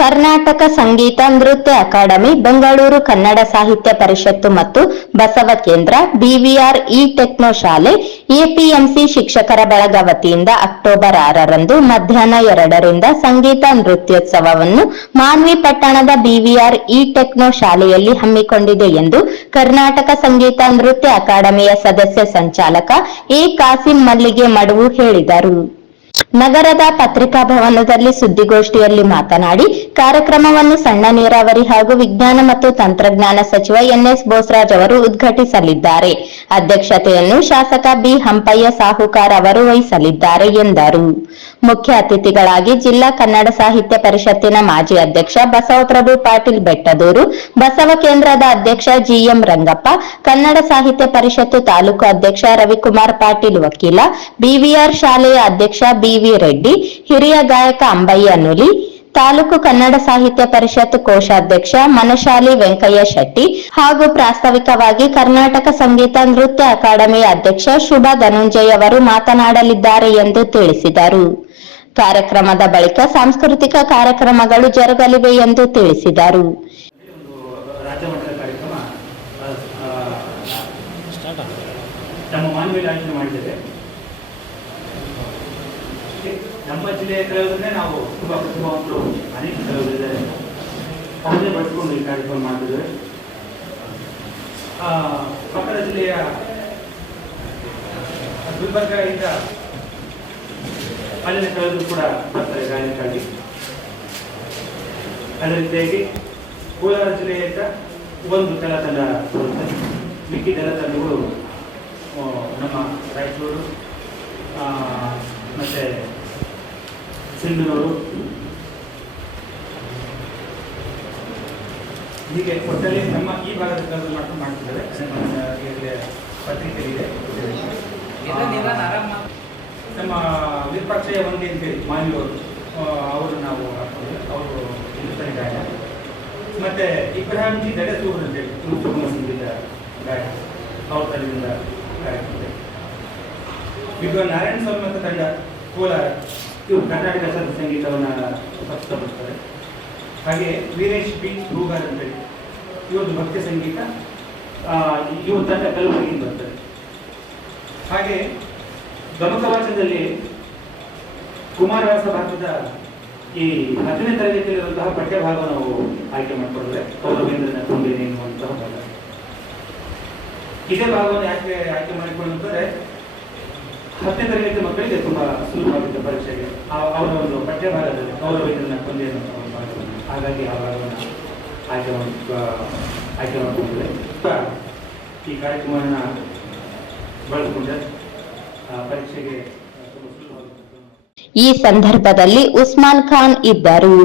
ಕರ್ನಾಟಕ ಸಂಗೀತ ನೃತ್ಯ ಅಕಾಡೆಮಿ, ಬೆಂಗಳೂರು ಕನ್ನಡ ಸಾಹಿತ್ಯ ಪರಿಷತ್ತು ಮತ್ತು ಬಸವ ಕೇಂದ್ರ, ಬಿವಿಆರ್ ಇ ಟೆಕ್ನೋ ಶಾಲೆ, ಎಪಿಎಂಸಿ ಶಿಕ್ಷಕರ ಬಳಗ ವತಿಯಿಂದ ಅಕ್ಟೋಬರ್ 6ರಂದು ಮಧ್ಯಾಹ್ನ 2ರಿಂದ ಸಂಗೀತ ನೃತ್ಯೋತ್ಸವವನ್ನು ಮಾನ್ವಿ ಪಟ್ಟಣದ ಬಿವಿಆರ್ ಇ ಟೆಕ್ನೋ ಶಾಲೆಯಲ್ಲಿ ಹಮ್ಮಿಕೊಂಡಿದೆ ಎಂದು ಕರ್ನಾಟಕ ಸಂಗೀತ ನೃತ್ಯ ಅಕಾಡೆಮಿಯ ಸದಸ್ಯ ಸಂಚಾಲಕ ಎ ಕಾಸಿಂ ಮಲ್ಲಿಗೆ ಮಡುವು ಹೇಳಿದರು. ನಗರದ ಪತ್ರಿಕಾ ಭವನದಲ್ಲಿ ಸುದ್ದಿಗೋಷ್ಠಿಯಲ್ಲಿ ಮಾತನಾಡಿ, ಕಾರ್ಯಕ್ರಮವನ್ನು ಸಣ್ಣ ನೀರಾವರಿ ಹಾಗೂ ವಿಜ್ಞಾನ ಮತ್ತು ತಂತ್ರಜ್ಞಾನ ಸಚಿವ ಎನ್ಎಸ್ ಬೋಸರಾಜ್ ಅವರು ಉದ್ಘಾಟಿಸಲಿದ್ದಾರೆ. ಅಧ್ಯಕ್ಷತೆಯನ್ನು ಶಾಸಕ ಬಿ ಹಂಪಯ್ಯ ಸಾಹುಕಾರ್ ಅವರು ವಹಿಸಲಿದ್ದಾರೆ ಎಂದರು. ಮುಖ್ಯ ಅತಿಥಿಗಳಾಗಿ ಜಿಲ್ಲಾ ಕನ್ನಡ ಸಾಹಿತ್ಯ ಪರಿಷತ್ತಿನ ಮಾಜಿ ಅಧ್ಯಕ್ಷ ಬಸವಪ್ರಭು ಪಾಟೀಲ್ ಬೆಟ್ಟದೂರು, ಬಸವ ಕೇಂದ್ರದ ಅಧ್ಯಕ್ಷ ಜಿಎಂ ರಂಗಪ್ಪ, ಕನ್ನಡ ಸಾಹಿತ್ಯ ಪರಿಷತ್ತು ತಾಲೂಕು ಅಧ್ಯಕ್ಷ ರವಿಕುಮಾರ್ ಪಾಟೀಲ್ ವಕೀಲ, ಬಿವಿಆರ್ ಶಾಲೆಯ ಅಧ್ಯಕ್ಷ ಬಿವಿ ರೆಡ್ಡಿ, ಹಿರಿಯ ಗಾಯಕ ಅಂಬಯ್ಯ ನುಲಿ, ತಾಲೂಕು ಕನ್ನಡ ಸಾಹಿತ್ಯ ಪರಿಷತ್ ಕೋಶಾಧ್ಯಕ್ಷ ಮನಶಾಲಿ ವೆಂಕಯ್ಯ ಶೆಟ್ಟಿ ಹಾಗೂ ಪ್ರಾಸ್ತಾವಿಕವಾಗಿ ಕರ್ನಾಟಕ ಸಂಗೀತ ನೃತ್ಯ ಅಕಾಡೆಮಿ ಅಧ್ಯಕ್ಷ ಶುಭಾ ಧನುಂಜಯ ಅವರು ಮಾತನಾಡಲಿದ್ದಾರೆ ಎಂದು ತಿಳಿಸಿದರು. ಕಾರ್ಯಕ್ರಮದ ಬಳಿಕ ಸಾಂಸ್ಕೃತಿಕ ಕಾರ್ಯಕ್ರಮಗಳು ಜರುಗಲಿವೆ ಎಂದು ತಿಳಿಸಿದರು. ನಮ್ಮ ಜಿಲ್ಲೆಯ ಕಲಾವಿದರನ್ನೇ ನಾವು ತುಂಬಾ ಪ್ರತಿಭಾವಂತರು ಅನೇಕ ಕಲಾವಿದರಿದ್ದಾರೆ, ಅವರನ್ನೇ ಬಳಸಿಕೊಂಡು ಈ ಕಾರ್ಯಕ್ರಮ ಮಾಡ್ತಿದ್ದೇವೆ. ಪಕ್ಕದ ಜಿಲ್ಲೆಯ ಗುಲ್ಬರ್ಗದಿಂದ ಅಲ್ಲಿನ ಕಲಾವಿದರು ಕೂಡ ಬರ್ತಾರೆ ಗಾಯನಕ್ಕಾಗಿ. ಅದೇ ರೀತಿಯಾಗಿ ಕೋಲಾರ ಜಿಲ್ಲೆಯಿಂದ ಒಂದು ಕಲಾ ತಂಡ ಬರುತ್ತೆ. ಮಿಕ್ಕಿದೆಲ್ಲ ತಂಡಗಳು ನಮ್ಮ ರಾಯಚೂರು ಮತ್ತೆ ಸಿಂಧೂರು, ಹೀಗೆ ಒಟ್ಟಲ್ಲಿ ನಮ್ಮ ಈ ಭಾಗದ ಮಾಡ್ಕೊಂಡು ಮಾಡ್ತಿದ್ದೇವೆ. ಪತ್ರಿಕೆಗಳಿದೆ. ನಮ್ಮ ವಿರೂಪಾಕ್ಷಯ್ಯ ಒಂದೇ ಅಂತೇಳಿ ಮಾನ್ಯವರು ಅವರು ನಾವು ಹಾಕೊಂಡಿದ್ದೇವೆ. ಅವರು ಹಿಂದೂಸ್ತಾನಿ ಗಾಯಕ. ಮತ್ತೆ ಇಬ್ರಾಹಿಂಜಿ ದಡಸೂರು ಅಂತೇಳಿ ಸುಗಮ ಸಂಗೀತ ಗಾಯಕ, ಅವ್ರ ತಂಡದಿಂದ ಕಾರ್ಯಕ್ರಮ. ವಿದ್ವಾನ್ ನಾರಾಯಣ ಸ್ವಾಮಿ ಮತ್ತು ತಂಡ ಕೋಲಾರ, ಇವರು ಕರ್ನಾಟಕ ಶಾಸ್ತ್ರೀಯ ಸಂಗೀತವನ್ನು ಪ್ರಸ್ತುತಪಡಿಸ್ತಾರೆ. ಹಾಗೆ ವೀರೇಶ್ ಬಿ ಹೂಗಾರ್ ಅಂತೇಳಿ ಇವತ್ತು ಭಕ್ತಿ ಸಂಗೀತ, ಇವರು ತಂಡ ಕಲಬುರಗಿಯಿಂದ ಬರ್ತಾರೆ. ಹಾಗೆ ಗಮಕ ವಾಚನದಲ್ಲಿ ಕುಮಾರವ್ಯಾಸ ಭಾರತದ ಈ 10ನೇ ತರಗತಿಯಲ್ಲಿರುವಂತಹ ಪಠ್ಯಭಾಗ ನಾವು ಆಯ್ಕೆ ಮಾಡಿಕೊಂಡಿದ್ದೇವೆ. ಕೌರವೇಂದ್ರನ ತುಂಬೇನೆ ಎನ್ನುವಂತಹ ಭಾಗ. ಇದೇ ಭಾಗವನ್ನು ಯಾಕೆ ಆಯ್ಕೆ ಮಾಡಿಕೊಳ್ಳುತ್ತಾರೆ? 10ನೇ ತರಗತಿ ಮಕ್ಕಳಿಗೆ ತುಂಬಾ ಸುಲಭವಾಗಿದ್ದ ಪರೀಕ್ಷೆಗೆ ಅವರ ಒಂದು ಪಠ್ಯಭಾಗದಲ್ಲಿ ಕೌರವೇಂದ್ರನ ಕೊಂದೆ ಎನ್ನುವಂತಹ ಭಾಗ. ಹಾಗಾಗಿ ಆ ಭಾಗವನ್ನು ಆಯ್ಕೆ ಮಾಡಿಕೊಂಡಿದ್ದೇವೆ. ಈ ಕಾರ್ಯಕ್ರಮವನ್ನು ಬಳಸಿಕೊಂಡ್ರೆ ಪರೀಕ್ಷೆಗೆ ಈ ಸಂದರ್ಭದಲ್ಲಿ ಉಸ್ಮಾನ್ ಖಾನ್ ಇದ್ದರು.